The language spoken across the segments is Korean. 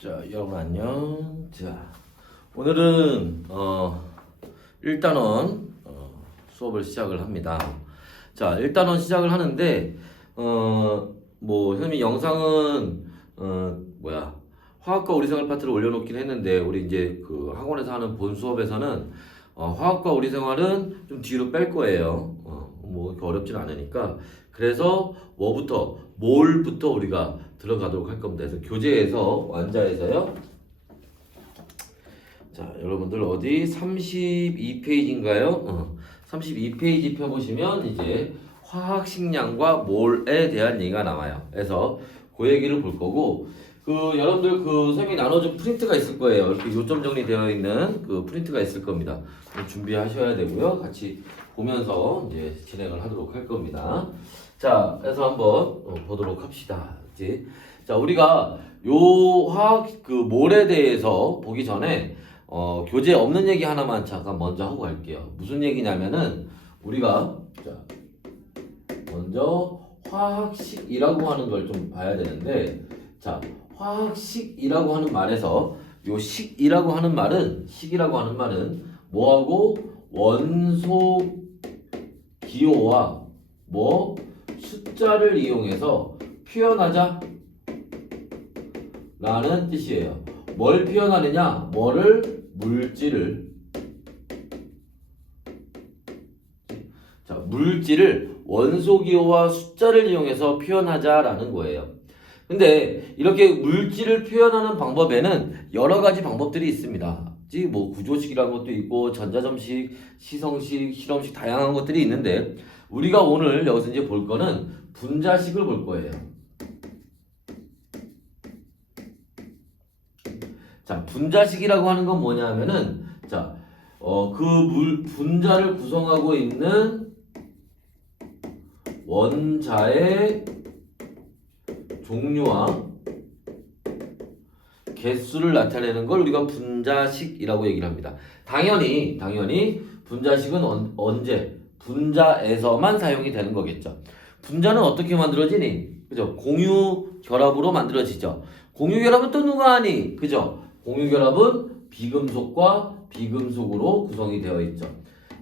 자, 여러분 안녕. 자, 오늘은 1단원 수업을 시작을 합니다. 자, 1단원 시작을 하는데 선생님이 영상은 화학과 우리생활 파트를 올려놓긴 했는데 우리 이제 그 학원에서 하는 본 수업에서는 화학과 우리생활은 좀 뒤로 뺄 거예요. 그렇게 어렵진 않으니까. 그래서 뭘부터 우리가 들어가도록 할 겁니다. 그래서 교재에서 완자에서요. 자, 여러분들 어디 32페이지인가요? 32페이지 펴보시면 이제 화학식량과 몰에 대한 얘기가 나와요. 그래서 그 얘기를 볼 거고, 여러분들 선생님이 나눠준 프린트가 있을 거예요. 이렇게 요점 정리되어 있는 그 프린트가 있을 겁니다. 준비하셔야 되고요. 같이 보면서 이제 진행을 하도록 할 겁니다. 자, 그래서 한번 보도록 합시다. 그치? 자, 우리가 요 화학 몰에 대해서 보기 전에 교재에 없는 얘기 하나만 잠깐 먼저 하고 갈게요. 무슨 얘기냐면은 우리가 먼저 화학식이라고 하는 걸 좀 봐야 되는데, 자, 화학식이라고 하는 말에서 요 식이라고 하는 말은 뭐하고 원소 기호와 숫자를 이용해서 표현하자 라는 뜻이에요. 뭘 표현하느냐? 물질을 원소 기호와 숫자를 이용해서 표현하자라는 거예요. 근데 이렇게 물질을 표현하는 방법에는 여러 가지 방법들이 있습니다. 구조식이라는 것도 있고 전자점식, 시성식, 실험식 다양한 것들이 있는데 우리가 오늘 여기서 이제 볼 거는 분자식을 볼 거예요. 자, 분자식이라고 하는 건 뭐냐면은 분자를 구성하고 있는 원자의 종류와 개수를 나타내는 걸 우리가 분자식이라고 얘기를 합니다. 당연히 분자식은 언제? 분자에서만 사용이 되는 거겠죠. 분자는 어떻게 만들어지니? 그죠? 공유 결합으로 만들어지죠. 공유 결합은 또 누가 하니? 그죠? 공유 결합은 비금속과 비금속으로 구성이 되어 있죠.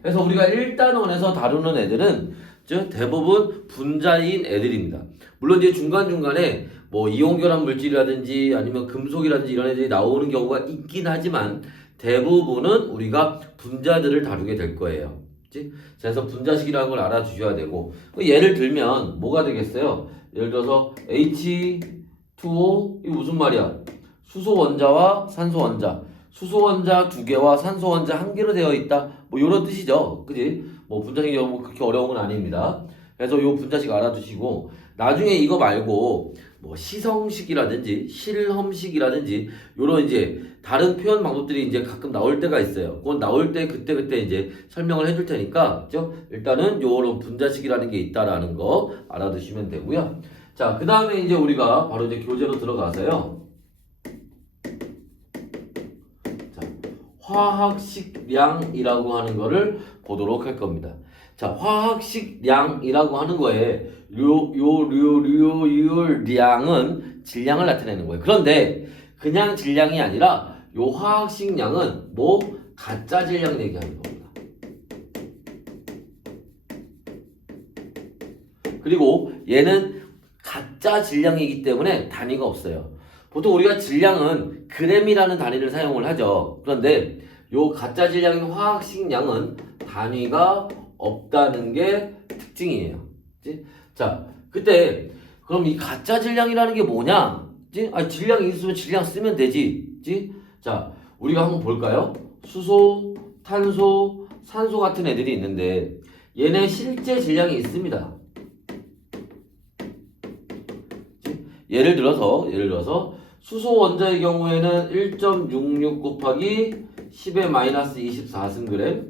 그래서 우리가 1단원에서 다루는 애들은 대부분 분자인 애들입니다. 물론 이제 중간중간에 이온 결합 물질이라든지 아니면 금속이라든지 이런 애들이 나오는 경우가 있긴 하지만 대부분은 우리가 분자들을 다루게 될 거예요. 그래서 분자식이라는 걸 알아주셔야 되고, 예를 들면 뭐가 되겠어요? 예를 들어서 H2O, 이게 무슨 말이야? 수소 원자와 산소 원자, 수소 원자 2개와 산소 원자 1개로 되어 있다. 이런 뜻이죠. 그지? 분자식이 그렇게 어려운 건 아닙니다. 그래서 요 분자식 알아두시고, 나중에 이거 말고 시성식이라든지 실험식이라든지 요런 이제 다른 표현 방법들이 이제 가끔 나올 때가 있어요. 그건 나올 때 그때 이제 설명을 해줄 테니까, 그죠? 일단은 요런 분자식이라는 게 있다라는 거 알아두시면 되고요. 자, 그 다음에 이제 우리가 바로 이제 교재로 들어가서요. 자, 화학식량이라고 하는 거를 보도록 할 겁니다. 자, 화학식량이라고 하는 거에 량은 질량을 나타내는 거예요. 그런데 그냥 질량이 아니라 요 화학식량은 가짜 질량 얘기하는 겁니다. 그리고 얘는 가짜 질량이기 때문에 단위가 없어요. 보통 우리가 질량은 그램이라는 단위를 사용을 하죠. 그런데 요 가짜 질량인 화학식량은 단위가 없다는 게 특징이에요. 자, 그때 그럼 이 가짜 질량이라는 게 뭐냐? 질량이 있으면 질량 쓰면 되지. 자, 우리가 한번 볼까요? 수소, 탄소, 산소 같은 애들이 있는데 얘네 실제 질량이 있습니다. 예를 들어서 수소 원자의 경우에는 1.66 곱하기 10의 마이너스 24승그램,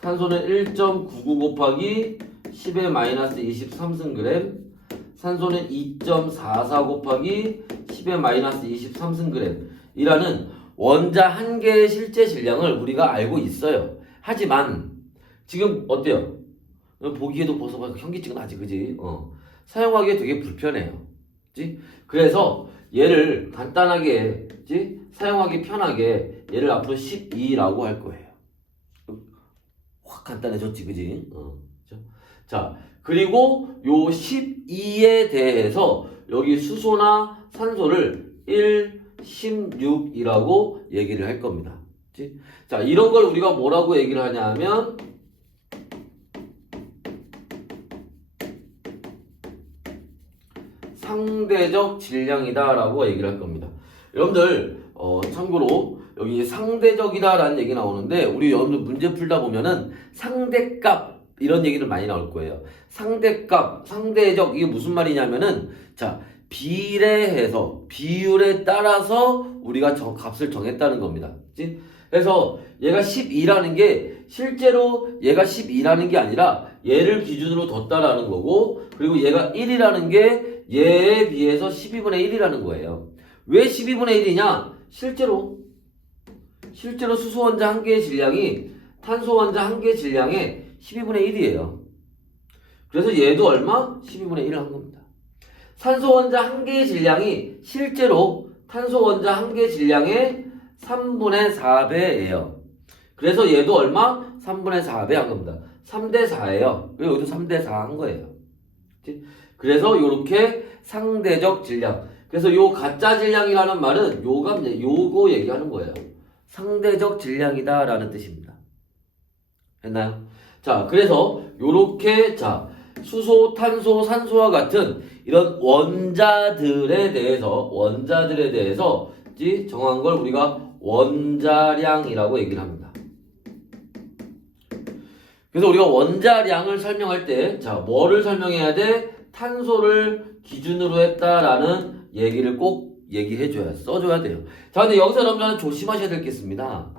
탄소는 1.99 곱하기 10의 마이너스 23승그램, 산소는 2.44 곱하기 10의 마이너스 23승그램 이라는 원자 한 개의 실제 질량을 우리가 알고 있어요. 하지만 지금 어때요? 보기에도 벌써 현기증나지, 그지? 사용하기에 되게 불편해요. 그지? 그래서 얘를 간단하게 그치? 사용하기 편하게 얘를 앞으로 12라고 할 거예요. 확 간단해졌지, 그지? 그죠? 자, 그리고 요 12에 대해서 여기 수소나 산소를 1, 16이라고 얘기를 할 겁니다. 그치? 자, 이런 걸 우리가 뭐라고 얘기를 하냐 하면 상대적 질량이다 라고 얘기를 할 겁니다. 여러분들 참고로 여기 상대적이다 라는 얘기 나오는데 우리 여러분들 문제 풀다 보면은 상대값 이런 얘기를 많이 나올 거예요. 상대값, 상대적 이게 무슨 말이냐면은 자 비례해서 비율에 따라서 우리가 값을 정했다는 겁니다. 그치? 그래서 얘가 12라는 게 실제로 얘가 12라는 게 아니라 얘를 기준으로 뒀다라는 거고 그리고 얘가 1이라는 게 얘에 비해서 12분의 1이라는 거예요. 왜 12분의 1이냐? 실제로 수소 원자 한 개의 질량이 탄소 원자 한 개의 질량의 12분의 1이에요. 그래서 얘도 얼마? 12분의 1을 한 겁니다. 산소 원자 한 개의 질량이 실제로 탄소 원자 한 개의 질량의 3분의 4배예요. 그래서 얘도 얼마? 3분의 4배 한 겁니다. 3대 4예요. 그리고 여기도 3대 4 한 거예요. 그래서 이렇게 상대적 질량. 그래서 요 가짜 질량이라는 말은 요거 얘기하는 거예요. 상대적 질량이다 라는 뜻입니다. 했나요? 자, 그래서 요렇게 자 수소, 탄소, 산소와 같은 이런 원자들에 대해서 정한 걸 우리가 원자량이라고 얘기를 합니다. 그래서 우리가 원자량을 설명할 때 자 뭐를 설명해야 돼? 탄소를 기준으로 했다라는 얘기를 꼭 얘기해줘야 써줘야 돼요. 자 근데 여기서 여러분들은 조심하셔야 될 게 있습니다.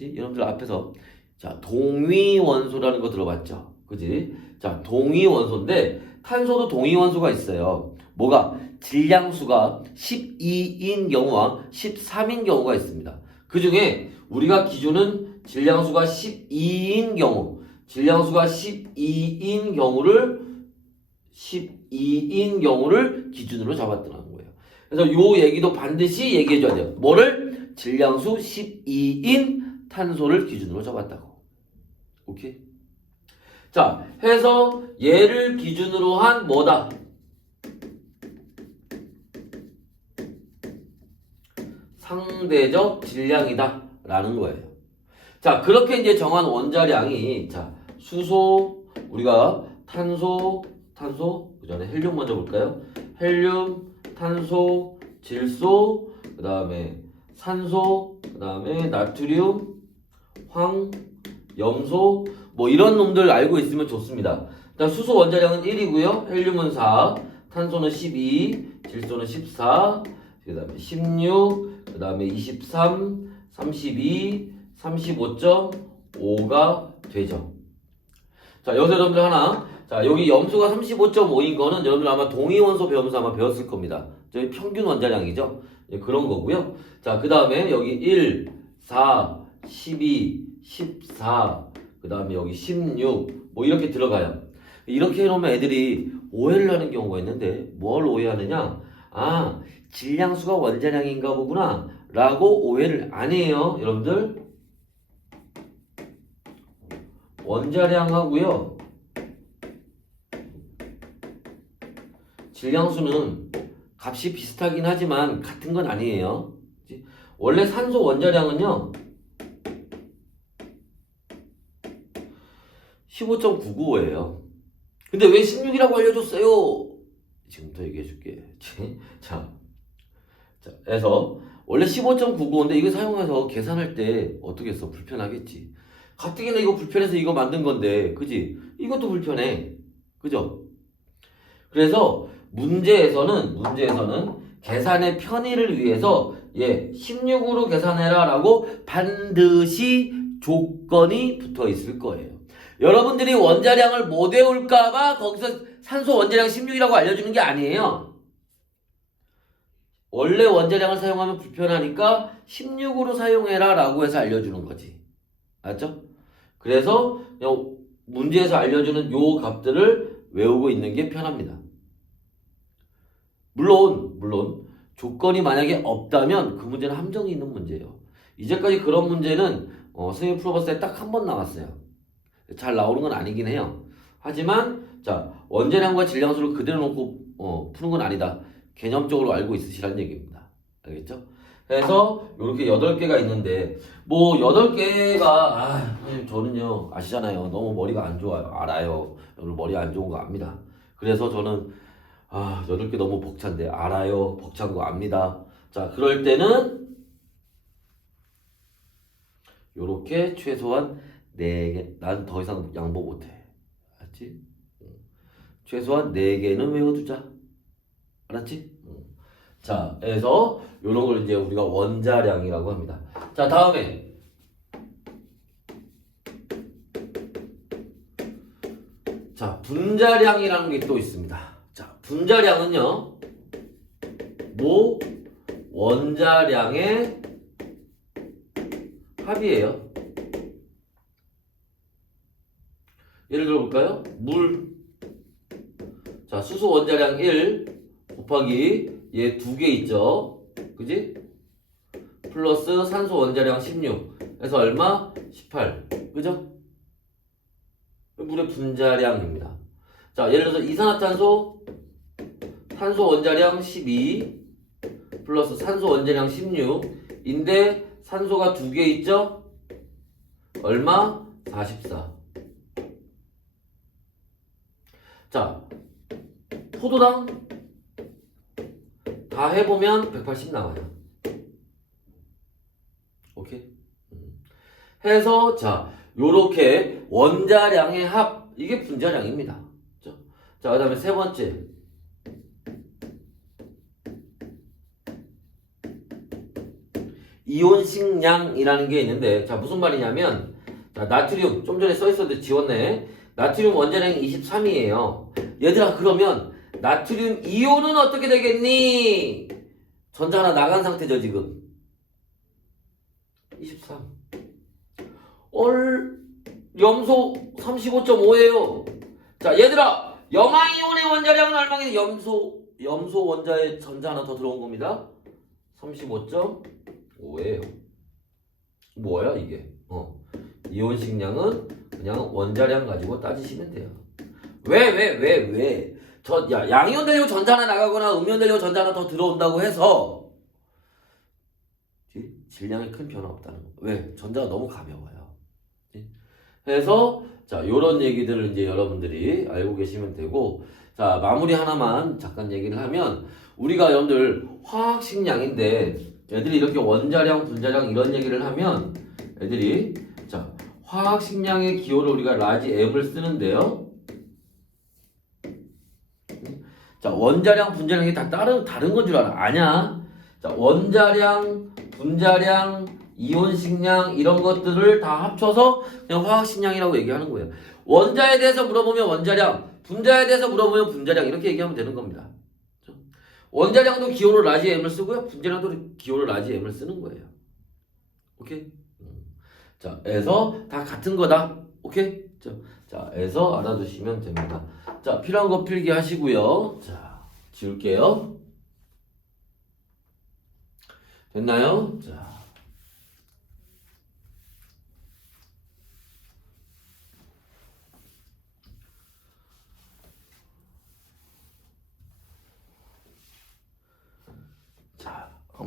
여러분들 앞에서 자 동위원소라는 거 들어봤죠? 그지? 자 동위원소인데 탄소도 동위원소가 있어요. 뭐가? 질량수가 12인 경우와 13인 경우가 있습니다. 그 중에 우리가 기준은 질량수가 12인 경우를 기준으로 잡았다는 거예요. 그래서 요 얘기도 반드시 얘기해줘야 돼요. 뭐를? 질량수 12인 탄소를 기준으로 잡았다고. 오케이? 자, 해서 얘를 기준으로 한 뭐다? 상대적 질량이다 라는 거예요. 자, 그렇게 이제 정한 원자량이 자, 수소, 우리가 탄소, 그 전에 헬륨 먼저 볼까요? 헬륨, 탄소, 질소, 그 다음에 산소, 그 다음에 나트륨, 황, 염소, 뭐 이런 놈들 알고 있으면 좋습니다. 일단 수소 원자량은 1이고요. 헬륨은 4, 탄소는 12, 질소는 14, 그 다음에 16, 그 다음에 23, 32, 35.5가 되죠. 자, 여기서 여러분들 하나, 자, 여기 염소가 35.5인 거는 여러분들 아마 동위원소 배우면서 아마 배웠을 겁니다. 저희 평균 원자량이죠. 예, 그런 거고요. 자, 그 다음에 여기 1, 4, 12, 14, 그 다음에 여기 16, 뭐 이렇게 들어가요. 이렇게 해놓으면 애들이 오해를 하는 경우가 있는데, 뭘 오해하느냐? 아, 질량수가 원자량인가 보구나. 라고 오해를 안 해요, 여러분들. 원자량하고요. 질량수는 값이 비슷하긴 하지만 같은 건 아니에요. 원래 산소 원자량은요. 15.995예요. 근데 왜 16이라고 알려줬어요? 지금부터 얘기해줄게. 자, 그래서 원래 15.995인데 이거 사용해서 계산할 때 어떻게 써? 불편하겠지. 가뜩이나 이거 불편해서 이거 만든 건데, 그지? 이것도 불편해. 그죠? 그래서 문제에서는 계산의 편의를 위해서 16으로 계산해라 라고 반드시 조건이 붙어 있을 거예요. 여러분들이 원자량을 못 외울까봐 거기서 산소 원자량 16이라고 알려주는 게 아니에요. 원래 원자량을 사용하면 불편하니까 16으로 사용해라 라고 해서 알려주는 거지. 알았죠? 그래서 문제에서 알려주는 요 값들을 외우고 있는 게 편합니다. 물론 조건이 만약에 없다면 그 문제는 함정이 있는 문제예요. 이제까지 그런 문제는 선생님이 풀어봤을 때 딱 한 번 나왔어요. 잘 나오는 건 아니긴 해요. 하지만 자 원자량과 질량수를 그대로 놓고 푸는 건 아니다. 개념적으로 알고 있으시라는 얘기입니다. 알겠죠? 그래서 이렇게 8개가 있는데 뭐 8개가 선생님 저는요 아시잖아요. 너무 머리가 안 좋아요. 알아요. 여러분 머리 안 좋은 거 압니다. 그래서 저는 8개 너무 벅찬데 알아요. 벅찬 거 압니다. 자 그럴 때는 요렇게 최소한 4개 난 더 이상 양보 못해. 알았지? 최소한 4개는 외워두자. 알았지? 자, 그래서 요런 걸 이제 우리가 원자량이라고 합니다. 자, 다음에 자, 분자량이라는 게 또 있습니다. 자, 분자량은요. 모 원자량의 합이에요. 예를 들어 볼까요? 물. 자, 수소 원자량 1 곱하기 얘 2개 있죠. 그지? 플러스 산소 원자량 16. 그래서 얼마? 18. 그죠? 물의 분자량입니다. 자, 예를 들어서 이산화탄소 탄소 원자량 12 플러스 산소 원자량 16인데 산소가 2개 있죠? 얼마? 44. 자, 포도당 다 해보면 180 나와요. 오케이? 해서 자, 요렇게 원자량의 합 이게 분자량입니다. 그렇죠? 자, 그 다음에 세 번째 이온식량이라는 게 있는데 자 무슨 말이냐면 자, 나트륨 좀 전에 써있었는데 지웠네. 나트륨 원자량이 23이에요. 얘들아 그러면 나트륨 이온은 어떻게 되겠니? 전자 하나 나간 상태죠 지금. 23. 염소 35.5예요. 자 얘들아 염화이온의 원자량은 얼마겠니? 염소 원자에 전자 하나 더 들어온 겁니다. 35.5예요. 뭐야 이게? 이온식량은 그냥 원자량 가지고 따지시면 돼요. 왜? 양이온 되려고 전자 하나 나가거나 음이온 되려고 전자 하나 더 들어온다고 해서 질량에 큰 변화 없다는 거. 왜? 전자가 너무 가벼워요. 그래서 자 요런 얘기들을 이제 여러분들이 알고 계시면 되고 자 마무리 하나만 잠깐 얘기를 하면 우리가 여러분들 화학식량인데 애들이 이렇게 원자량, 분자량 이런 얘기를 하면 애들이 자 화학식량의 기호를 우리가 라지 M을 쓰는데요. 자 원자량, 분자량이 다 다른 건 줄 알아. 아냐? 자 원자량, 분자량, 이온식량 이런 것들을 다 합쳐서 그냥 화학식량이라고 얘기하는 거예요. 원자에 대해서 물어보면 원자량, 분자에 대해서 물어보면 분자량 이렇게 얘기하면 되는 겁니다. 원자량도 기호로 라지 M을 쓰고요. 분자량도 기호로 라지 M을 쓰는 거예요. 오케이? 자, 그래서 다 같은 거다. 오케이? 자, 그래서 알아두시면 됩니다. 자, 필요한 거 필기 하시고요. 자, 지울게요. 됐나요? 자.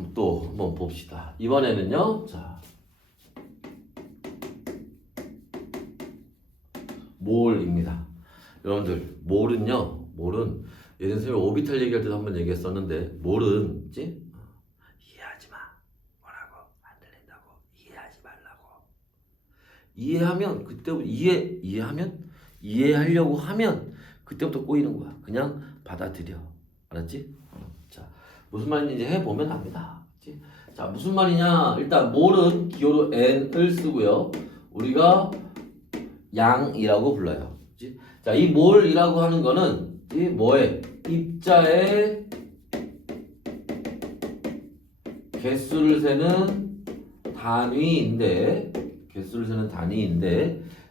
한번 봅시다. 이번에는요. 자. 몰입니다. 여러분들, 몰은 예전에 선생님 오비탈 얘기할 때도 한번 얘기했었는데 몰은 있지? 이해하지 마. 뭐라고? 안 들린다고. 이해하지 말라고. 이해하면 그때부터 이해하려고 하면 그때부터 꼬이는 거야. 그냥 받아들여. 알았지? 자, 무슨 말인지 해보면 압니다. 그치? 자, 무슨 말이냐? 일단 몰은 기호로 N을 쓰고요. 우리가 양이라고 불러요. 그치? 자, 이 몰이라고 하는 거는 이 뭐에? 입자의 개수를 세는 단위인데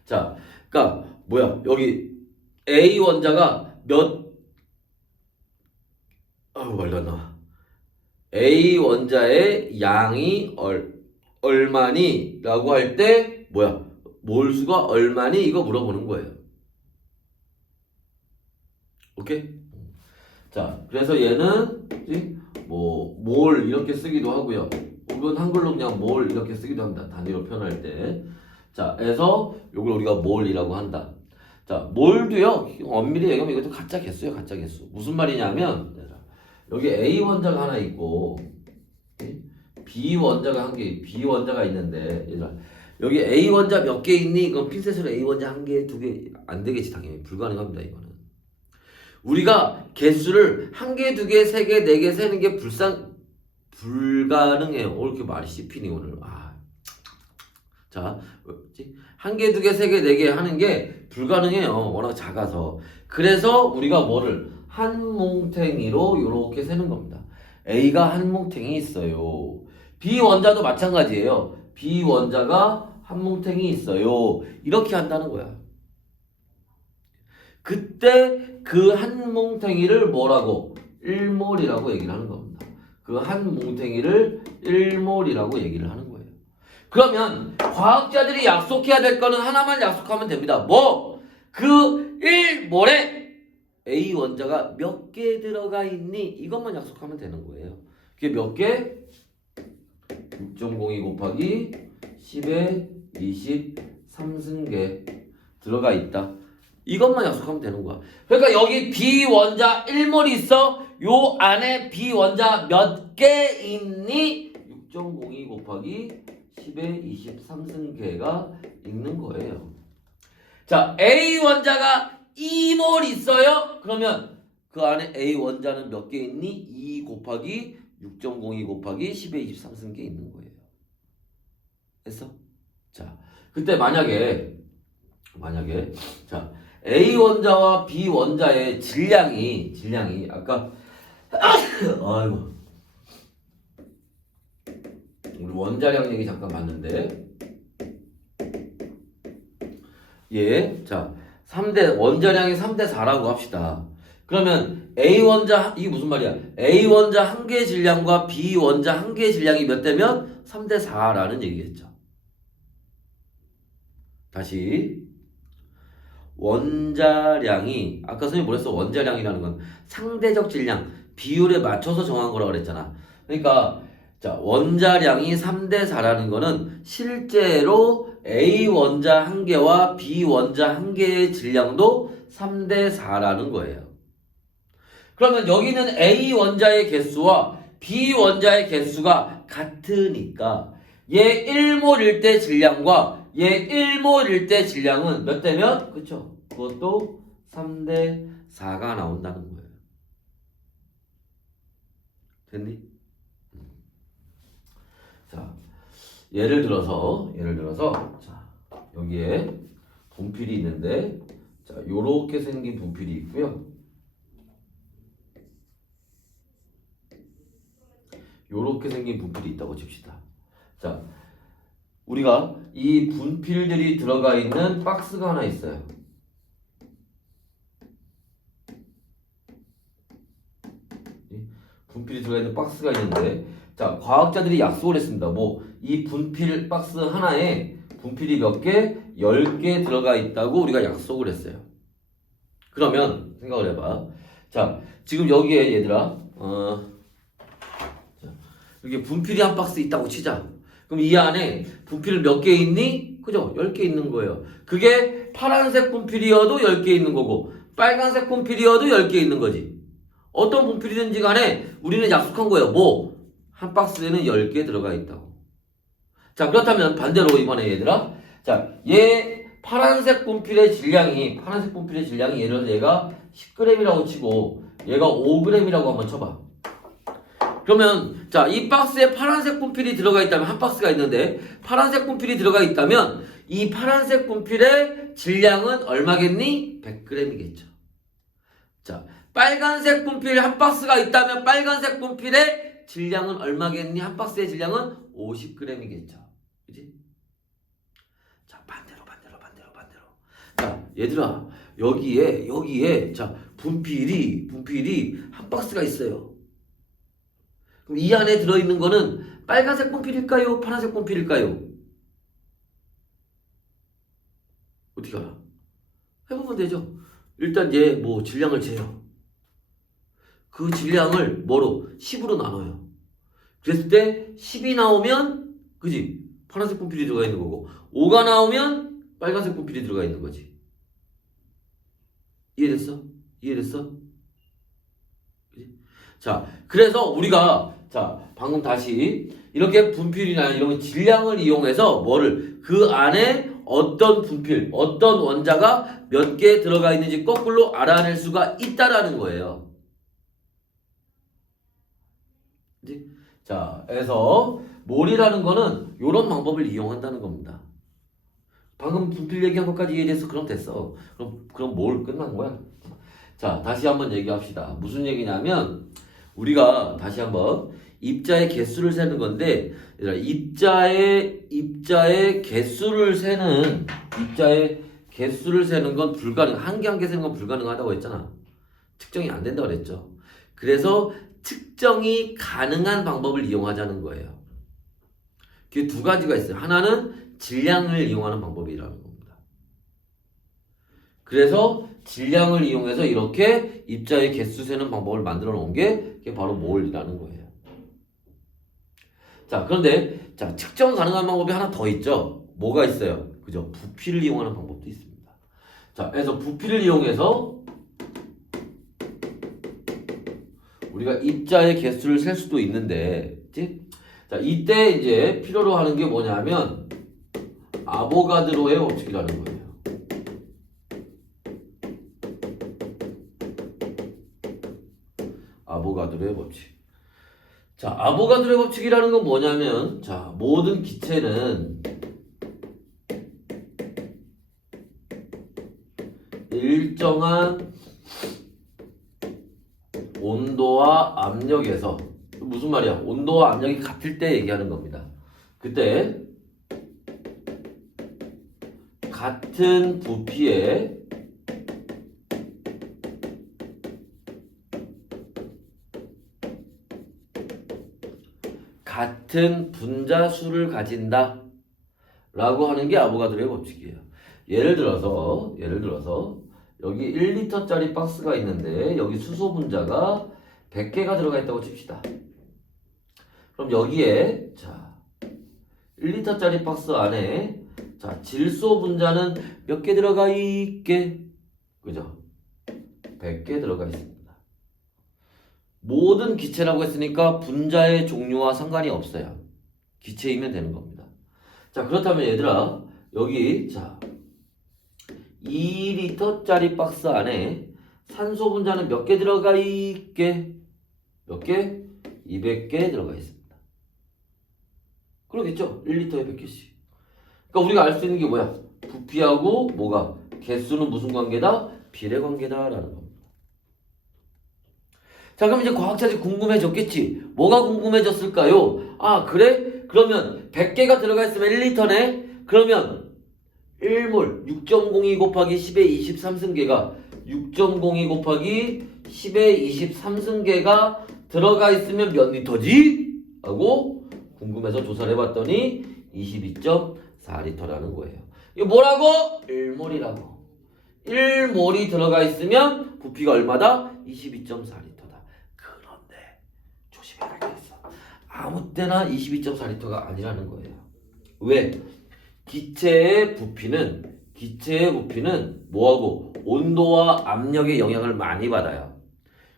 자, 그러니까 뭐야? 여기 A 원자가 말도 안 나와. A 원자의 양이 얼마니? 라고 할 때 뭐야? 몰수가 얼마니? 이거 물어보는 거예요. 오케이? 자, 그래서 얘는 뭐 몰 이렇게 쓰기도 하고요. 혹은 한글로 그냥 몰 이렇게 쓰기도 합니다. 단위로 표현할 때. 자, 그래서 이걸 우리가 몰이라고 한다. 자, 몰도요. 엄밀히 얘기하면 이것도 가짜 개수예요. 가짜 개수. 무슨 말이냐면 여기 A 원자가 하나 있고 B 원자가 한 개, B 원자가 있는데 얘들아, 여기 A 원자 몇 개 있니? 그럼 핀셋으로 A 원자 한 개, 두 개 안 되겠지. 당연히 불가능합니다. 이거는. 우리가 개수를 한 개, 두 개, 세 개, 네 개 세는 게 불가능해요. 이렇게 말이 씹히니 오늘. 자, 한 개, 두 개, 세 개, 네 개 하는 게 불가능해요. 워낙 작아서. 그래서 우리가 뭐를 한 뭉탱이로 이렇게 세는 겁니다. A가 한 뭉탱이 있어요. B 원자도 마찬가지예요. B 원자가 한 뭉탱이 있어요. 이렇게 한다는 거야. 그때 그 한 뭉탱이를 뭐라고? 1몰이라고 얘기를 하는 겁니다. 그 한 뭉탱이를 1몰이라고 얘기를 하는 거예요. 그러면 과학자들이 약속해야 될 거는 하나만 약속하면 됩니다. 뭐? 그 1몰에 A 원자가 몇 개 들어가 있니? 이것만 약속하면 되는 거예요. 그게 몇 개? 6.02 곱하기 10의 23승계 들어가 있다. 이것만 약속하면 되는 거야. 그러니까 여기 B 원자 1몰이 있어. 요 안에 B 원자 몇 개 있니? 6.02 곱하기 10의 23승계가 있는 거예요. 자, A 원자가 2몰 있어요? 그러면 그 안에 A 원자는 몇 개 있니? 2 곱하기 6.02 곱하기 10의 23승계 있는 거예요. 됐어? 자, 그때 만약에 자, A 원자와 B 원자의 질량이 아까 아이고 우리 원자량 얘기 잠깐 봤는데 자 3대 원자량이 3대 4라고 합시다. 그러면 A 원자 이게 무슨 말이야? A 원자 한 개의 질량과 B 원자 한 개의 질량이 몇 대면 3대 4라는 얘기겠죠. 다시 원자량이 아까 선생님 뭐랬어? 원자량이라는 건 상대적 질량 비율에 맞춰서 정한 거라고 그랬잖아. 그러니까 자 원자량이 3대 4라는 거는 실제로 A 원자 한 개와 B 원자 한 개의 질량도 3대 4라는 거예요. 그러면 여기는 A 원자의 개수와 B 원자의 개수가 같으니까 얘 1몰일 때 질량과 얘 1몰일 때 질량은 몇 대면? 그쵸? 그것도 3대 4가 나온다는 거예요. 됐니? 자, 예를 들어서 자, 여기에 분필이 있는데 자, 요렇게 생긴 분필이 있고요. 요렇게 생긴 분필이 있다고 칩시다. 자, 우리가 이 분필들이 들어가 있는 박스가 하나 있어요. 분필이 들어가 있는 박스가 있는데 자, 과학자들이 약속을 했습니다. 뭐 이 분필 박스 하나에 분필이 몇 개? 10개 들어가 있다고 우리가 약속을 했어요. 그러면 생각을 해봐. 자, 지금 여기에 얘들아 이렇게 분필이 한 박스 있다고 치자. 그럼 이 안에 분필 몇 개 있니? 그죠? 10개 있는 거예요. 그게 파란색 분필이어도 10개 있는 거고 빨간색 분필이어도 10개 있는 거지. 어떤 분필이든지 간에 우리는 약속한 거예요. 뭐? 한 박스에는 10개 들어가 있다고. 자, 그렇다면 반대로 이번에 얘들아 자, 얘 파란색 분필의 질량이 예를 들어 얘가 10g이라고 치고 얘가 5g이라고 한번 쳐봐. 그러면 자, 이 박스에 파란색 분필이 들어가 있다면 한 박스가 있는데 파란색 분필이 들어가 있다면 이 파란색 분필의 질량은 얼마겠니? 100g이겠죠. 자, 빨간색 분필 한 박스가 있다면 빨간색 분필의 질량은 얼마겠니? 한 박스의 질량은 50g이겠죠. 그지? 자, 반대로. 자, 얘들아, 여기에 자, 분필이 한 박스가 있어요. 그럼 이 안에 들어있는 거는 빨간색 분필일까요? 파란색 분필일까요? 어떻게 알아? 해보면 되죠. 일단 얘 뭐 질량을 재요. 그 질량을 뭐로? 10으로 나눠요. 그랬을 때 10이 나오면 그지? 파란색 분필이 들어가 있는 거고 5가 나오면 빨간색 분필이 들어가 있는 거지. 이해됐어? 이해됐어? 그지? 자, 그래서 우리가 자 방금 다시 이렇게 분필이나 이런 질량을 이용해서 뭐를 그 안에 어떤 분필, 어떤 원자가 몇 개 들어가 있는지 거꾸로 알아낼 수가 있다라는 거예요. 그지? 자, 그래서 몰이라는 거는 이런 방법을 이용한다는 겁니다. 방금 분필 얘기한 것까지 이해돼서 그럼 됐어. 그럼 몰 끝난 거야. 자, 다시 한번 얘기합시다. 무슨 얘기냐면 우리가 다시 한번 입자의 개수를 세는 건데 얘들아, 입자의 개수를 세는 건 불가능. 한 개 한 개 세는 건 불가능하다고 했잖아. 측정이 안 된다고 그랬죠. 그래서 측정이 가능한 방법을 이용하자는 거예요. 그게 두 가지가 있어요. 하나는 질량을 이용하는 방법이라는 겁니다. 그래서 질량을 이용해서 이렇게 입자의 개수 세는 방법을 만들어 놓은 게 바로 몰이라는 거예요. 자, 그런데 자, 측정 가능한 방법이 하나 더 있죠. 뭐가 있어요? 그죠? 부피를 이용하는 방법도 있습니다. 자, 그래서 부피를 이용해서 우리가 입자의 개수를 셀 수도 있는데, 그치? 자, 이때 이제 필요로 하는 게 뭐냐면 아보가드로의 법칙이라는 거예요. 아보가드로의 법칙. 자, 아보가드로의 법칙이라는 건 뭐냐면, 자, 모든 기체는 일정한 온도와 압력에서, 무슨 말이야? 온도와 압력이 같을 때 얘기하는 겁니다. 그때 같은 부피에 같은 분자수를 가진다 라고 하는 게 아보가드로의 법칙이에요. 예를 들어서 여기 1리터짜리 박스가 있는데 여기 수소 분자가 100개가 들어가 있다고 칩시다. 그럼 여기에 자 1리터짜리 박스 안에 자 질소 분자는 몇 개 들어가 있게? 그죠? 100개 들어가 있습니다. 모든 기체라고 했으니까 분자의 종류와 상관이 없어요. 기체이면 되는 겁니다. 자, 그렇다면 얘들아, 여기 자 2리터짜리 박스 안에 산소 분자는 몇 개 들어가 있게? 몇 개? 200개 들어가 있습니다. 그러겠죠? 1리터에 100개씩. 그러니까 우리가 알 수 있는 게 뭐야? 부피하고 뭐가? 개수는 무슨 관계다? 비례 관계다라는 겁니다. 자, 그럼 이제 과학자들이 궁금해졌겠지. 뭐가 궁금해졌을까요? 아, 그래? 그러면 100개가 들어가 있으면 1리터네? 그러면 1몰 6.02 곱하기 10의 23승계가 6.02 곱하기 10의 23승계가 들어가 있으면 몇 리터지? 하고 궁금해서 조사를 해봤더니 22.4리터라는 거예요. 이거 뭐라고? 1몰이라고. 1몰이 들어가 있으면 부피가 얼마다? 22.4리터다. 그런데 조심해야 할 게 있어. 아무 때나 22.4리터가 아니라는 거예요. 왜? 기체의 부피는 뭐하고? 온도와 압력의 영향을 많이 받아요.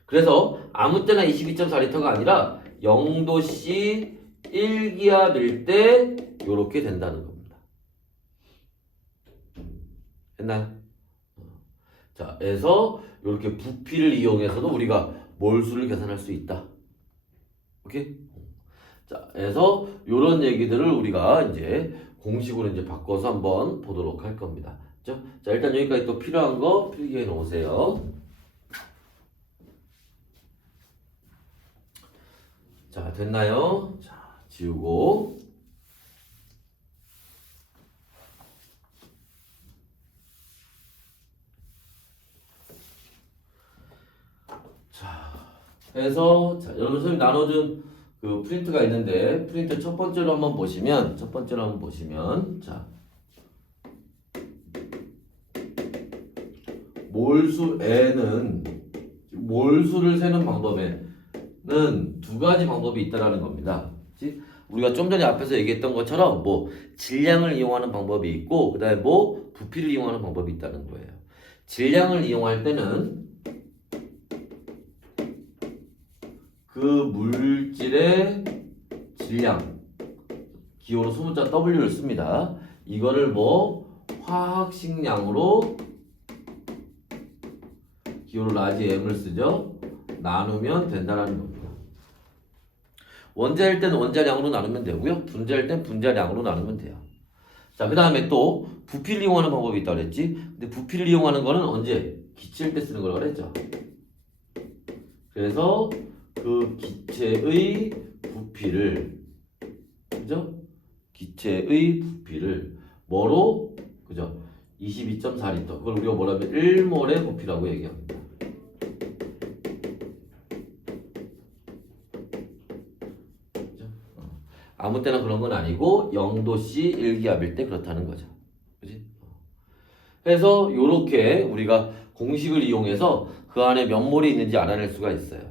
그래서 아무 때나 22.4리터가 아니라 0도씨 1기압일 때 이렇게 된다는 겁니다. 했나요? 자, 그래서 이렇게 부피를 이용해서도 우리가 몰수를 계산할 수 있다. 오케이? 자, 그래서 이런 얘기들을 우리가 이제 공식으로 이제 바꿔서 한번 보도록 할 겁니다. 그죠? 자, 일단 여기까지 또 필요한 거 필기해 놓으세요. 자, 됐나요? 자, 지우고. 자, 해서 자, 여러분 선생님 나눠준 그 프린트가 있는데 프린트 첫 번째로 한번 보시면 자 몰수를 세는 방법에는 두 가지 방법이 있다라는 겁니다. 그치? 우리가 좀 전에 앞에서 얘기했던 것처럼 뭐 질량을 이용하는 방법이 있고 그다음에 뭐 부피를 이용하는 방법이 있다는 거예요. 질량을 이용할 때는 그 물질의 질량, 기호로 소문자 W를 씁니다. 이거를 뭐 화학식량으로 기호로 라지 M을 쓰죠. 나누면 된다는 겁니다. 원자일 때는 원자량으로 나누면 되고요. 분자일 때는 분자량으로 나누면 돼요. 자, 그 다음에 또 부피를 이용하는 방법이 있다고 그랬지. 근데 부피를 이용하는 거는 언제? 기체일 때 쓰는 거라고 그랬죠. 그래서 그 기체의 부피를, 그죠? 기체의 부피를 뭐로? 그죠? 22.4리터. 그걸 우리가 뭐라면 1몰의 부피라고 얘기합니다. 그죠? 아무 때나 그런 건 아니고 0도씨 1기압일 때 그렇다는 거죠. 그지? 그래서 요렇게 우리가 공식을 이용해서 그 안에 몇 몰이 있는지 알아낼 수가 있어요.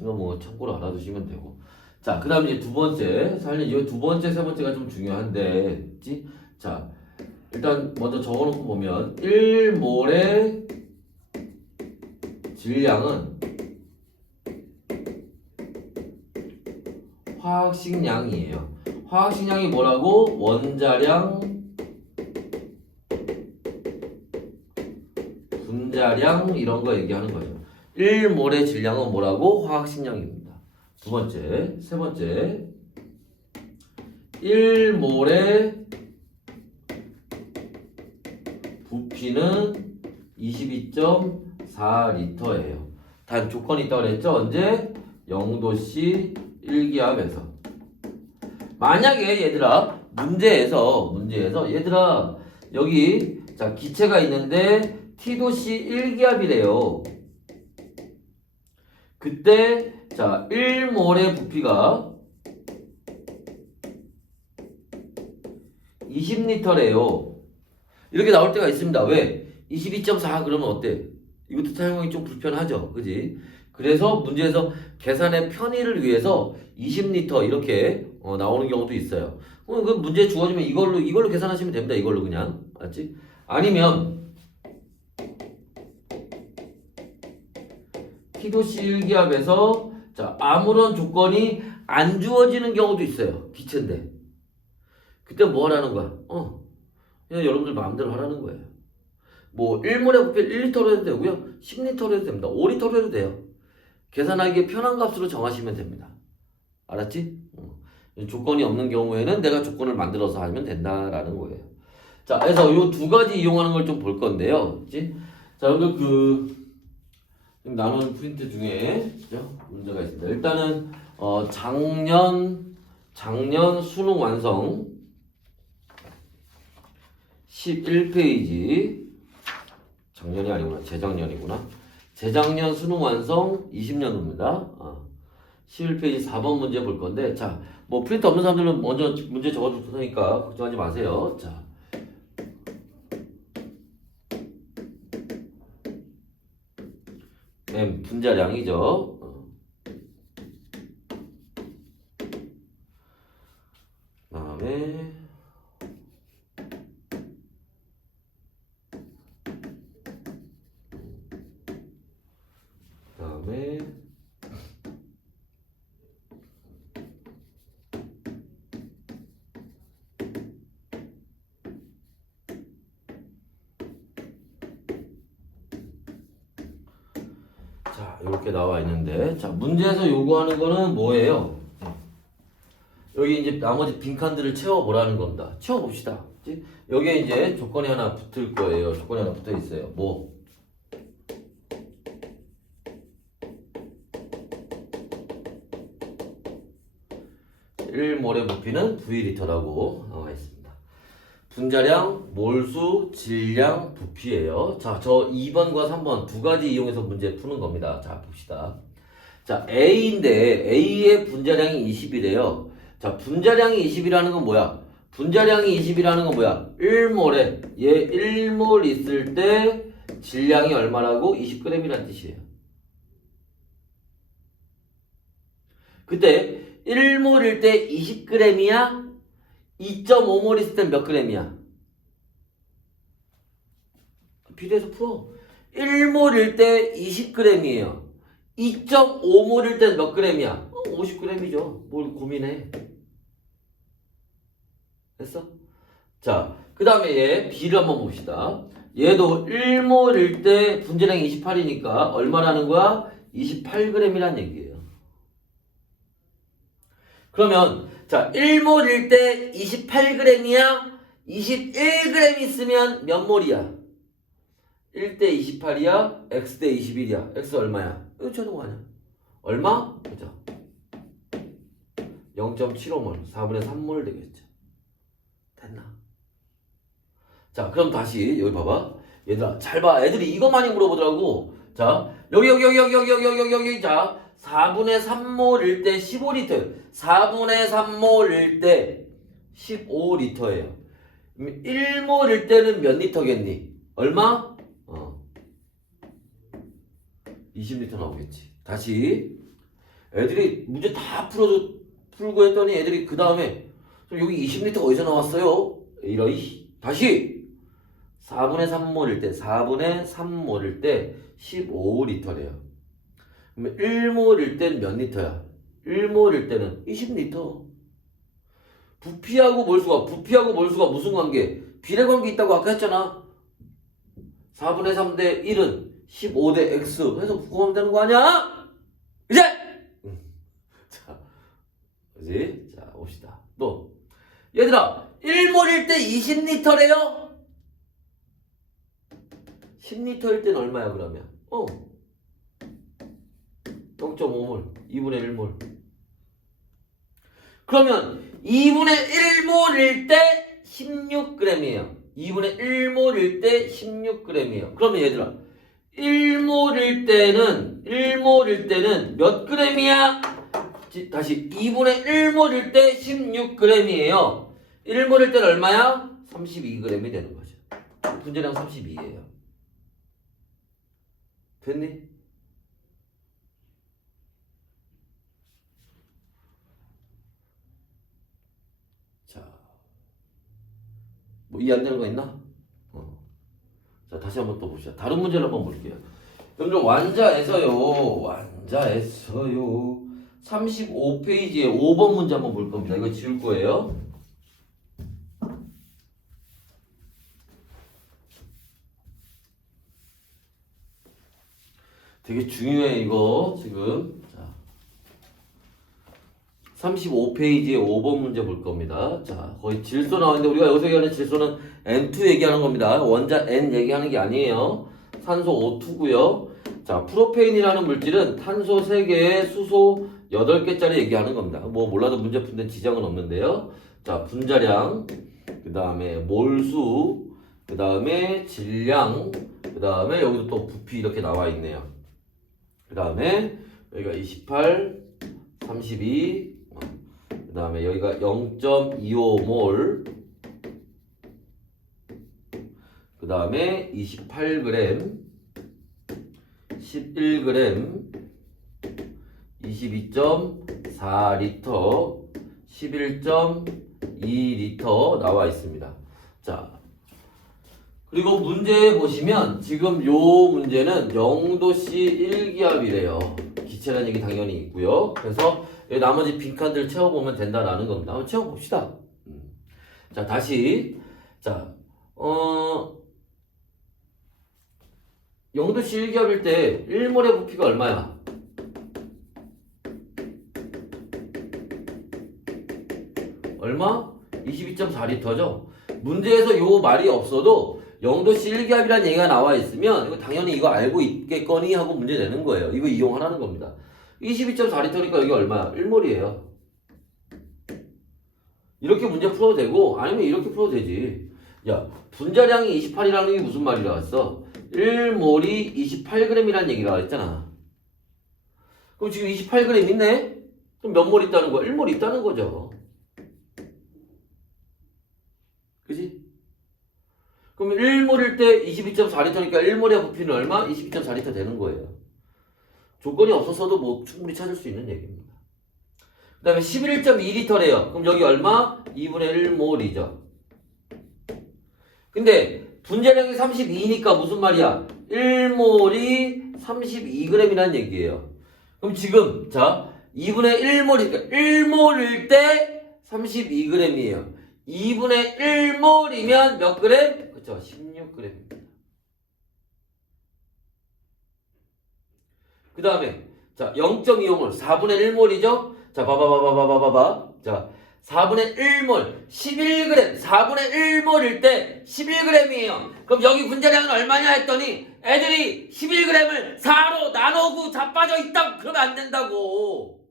이거 뭐 참고로 알아두시면 되고. 자, 그 다음 이제 두 번째. 사실 이 두 번째, 세 번째가 좀 중요한데, 그치? 자, 일단 먼저 적어놓고 보면 1몰의 질량은 화학식량이에요. 화학식량이 뭐라고? 원자량, 분자량 이런 거 얘기하는 거죠. 1몰의 질량은 뭐라고? 화학식량입니다. 두 번째, 세 번째 1몰의 부피는 22.4리터예요. 단 조건이 있다고 그랬죠? 언제? 0도씨 1기압에서. 만약에 얘들아 문제에서 얘들아 여기 자 기체가 있는데 T도씨 1기압이래요. 그때 자 1몰의 부피가 20리터래요. 이렇게 나올 때가 있습니다. 왜? 22.4 그러면 어때? 이것도 사용하기 좀 불편하죠. 그지? 그래서 문제에서 계산의 편의를 위해서 20리터 이렇게 나오는 경우도 있어요. 그럼 그 문제 주어지면 이걸로 계산하시면 됩니다. 이걸로 그냥. 알지? 아니면 T도씨 1기압에서 자 아무런 조건이 안 주어지는 경우도 있어요. 기체인데. 그때 뭐 하라는 거야? 그냥 여러분들 마음대로 하라는 거예요. 뭐 1몰의 부피 1리터로 해도 되고요. 10리터로 해도 됩니다. 5리터로 해도 돼요. 계산하기에 편한 값으로 정하시면 됩니다. 알았지? 조건이 없는 경우에는 내가 조건을 만들어서 하면 된다라는 거예요. 자, 그래서 이 두 가지 이용하는 걸 좀 볼 건데요. 그치? 자, 여러분들 나눈 프린트 중에 그죠? 문제가 있습니다. 일단은 작년 수능 완성 11페이지 작년이 아니구나. 재작년이구나. 재작년 수능 완성 20년도입니다. 11페이지 4번 문제 볼 건데 자, 뭐 프린트 없는 사람들은 먼저 문제 적어줄 테니까 걱정하지 마세요. 자. M 분자량이죠. 다음에 자, 이렇게 나와 있는데 자, 문제에서 요구하는 거는 뭐예요? 여기 이제 나머지 빈칸들을 채워보라는 겁니다. 채워봅시다. 그치? 여기에 이제 조건이 하나 붙을 거예요. 조건이 하나 붙어 있어요. 뭐? (1몰의) 부피는 9리터라고 나와 있습니다. 분자량, 몰수, 질량, 부피예요. 자, 저 2번과 3번 두 가지 이용해서 문제 푸는 겁니다. 자, 봅시다. 자, A인데 A의 분자량이 20이래요. 자, 분자량이 20이라는 건 뭐야? 분자량이 20이라는 건 뭐야? 1몰에 얘 1몰 있을 때 질량이 얼마라고? 20g이란 뜻이에요. 그때 1몰일 때 20g이야? 2.5몰 있을 땐 몇 g이야? 비례해서 풀어. 1몰일 때 20g이에요. 2.5몰일 땐 몇 g이야? 50g이죠. 뭘 고민해. 됐어? 자, 그 다음에 얘 B를 한번 봅시다. 얘도 1몰일 때 분자량이 28이니까 얼마라는 거야? 28g이란 얘기예요. 그러면 자, 1몰일 때 28g이야? 21g 있으면 몇 몰이야? 1대 28이야? X대 21이야. X 얼마야? 이거 쳐도 아냐? 얼마? 보자. 0.75몰. 4분의 3몰 되겠죠. 됐나? 자, 그럼 다시 여기 봐봐. 얘들아, 잘 봐. 애들이 이거 많이 물어보더라고. 자, 여기. 자, 4분의 3몰일 때 15리터. 4분의 3몰일 때 15리터예요. 1몰일 때는 몇 리터겠니? 얼마? 20리터 나오겠지. 다시. 애들이 문제 다 풀고 했더니 애들이 그 다음에 여기 20리터 어디서 나왔어요? 이러이. 다시. 4분의 3몰일 때 15리터래요. 그러면 1몰일 땐 몇 리터야? 1몰일 때는 20리터. 부피하고 몰수가 무슨 관계? 비례 관계 있다고 아까 했잖아. 4분의 3대 1은 15대 X 해서 묶어보면 되는 거 아니야? 이제! 자, 그지? 자, 봅시다. 또. 얘들아, 1몰일 때 20리터래요? 10리터일 때는 얼마야, 그러면? 0.5몰, 2분의 1몰. 그러면 2분의 1몰일 때 16g이에요. 2분의 1몰일 때 16g이에요. 그러면 얘들아, 1몰일 때는 몇 g이야? 다시 2분의 1몰일 때 16g이에요. 1몰일 때는 얼마야? 32g이 되는 거죠. 분자량 32예요. 됐니? 자, 뭐 이해 안 되는 거 있나? 자, 다시 한번 또 봅시다. 다른 문제를 한번 볼게요. 그럼 완자에서요. 35페이지에 5번 문제 한번 볼 겁니다. 이거 지울 거예요. 되게 중요해, 이거 지금. 자, 35페이지에 5번 문제 볼 겁니다. 자, 거의 질소 나왔는데 우리가 여기서 얘기하는 질소는 N2 얘기하는 겁니다. 원자 N 얘기하는 게 아니에요. 산소 O2고요. 자, 프로페인이라는 물질은 탄소 3개에 수소 8개짜리 얘기하는 겁니다. 뭐 몰라도 문제 푸는 지장은 없는데요. 자, 분자량, 그 다음에 몰수, 그 다음에 질량, 그 다음에 여기도 또 부피 이렇게 나와 있네요. 그 다음에 여기가 28, 32, 그 다음에 여기가 0.25몰, 그 다음에 28g, 11g, 22.4리터, 11.2리터 나와 있습니다. 자, 그리고 문제 보시면 지금 요 문제는 0도씨 1기압이래요. 기체라는 얘기 당연히 있고요. 그래서 나머지 빈칸들 채워보면 된다라는 겁니다. 한번 채워봅시다. 자, 다시. 자, 0도씨 1기압일 때 1몰의 부피가 얼마야? 얼마? 22.4리터죠? 문제에서 요 말이 없어도 0도씨 1기압이라는 얘기가 나와 있으면 이거 당연히 이거 알고 있겠거니 하고 문제 내는 거예요. 이거 이용하라는 겁니다. 22.4리터니까 이게 얼마야? 1몰이에요. 이렇게 문제 풀어도 되고 아니면 이렇게 풀어도 되지. 야, 분자량이 28이라는 게 무슨 말이라 했어? 1몰이 28g이라는 얘기가 있잖아. 그럼 지금 28g 있네? 그럼 몇 몰 있다는 거야? 1몰 있다는 거죠. 그지? 그럼 1몰일 때 22.4리터니까 1몰의 부피는 얼마? 22.4리터 되는 거예요. 조건이 없었어도 뭐 충분히 찾을 수 있는 얘기입니다. 그 다음에 11.2리터래요. 그럼 여기 얼마? 2분의 1몰이죠. 근데 분자량이 32니까 무슨 말이야? 1몰이 32g이라는 얘기예요. 그럼 지금 자 2분의 1몰이니까 1몰일 때 32g이에요. 2분의 1몰이면 몇 그램? 그렇죠. 16g입니다. 그 다음에 자 0.25몰 4분의 1몰이죠. 자 봐봐. 자 4분의 1몰 11g 4분의 1몰일 때 11g이에요. 그럼 여기 분자량은 얼마냐 했더니 애들이 11g을 4로 나누고 자빠져 있다고 그러면 안 된다고.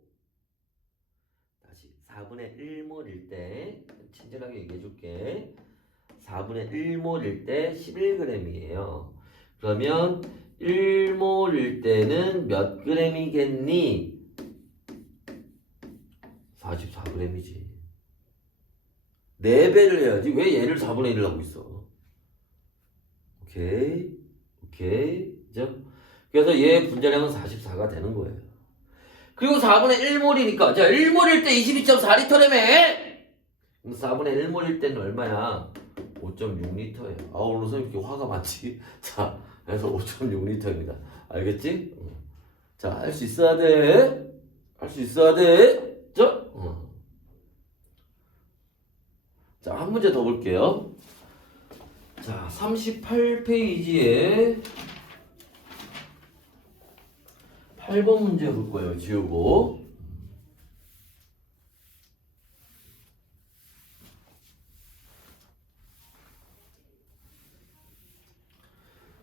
다시 4분의 1몰일 때 친절하게 얘기해 줄게. 4분의 1몰일 때 11g이에요. 그러면 1몰일 때는 몇 g이겠니? 44g이지. 4배를 해야지. 왜 얘를 4분의 1을 하고 있어? 오케이. 그죠? 그래서 얘 분자량은 44가 되는 거예요. 그리고 4분의 1몰이니까. 자, 1몰일 때 22.4리터라며! 그럼 4분의 1몰일 때는 얼마야? 5.6리터예요. 아, 오늘 선생님 이렇게 화가 많지? 자, 그래서 5.6리터입니다. 알겠지? 자, 할 수 있어야 돼. 할 수 있어야 돼. 자, 자, 한 문제 더 볼게요. 자, 38페이지에 8번 문제 볼 거예요. 지우고.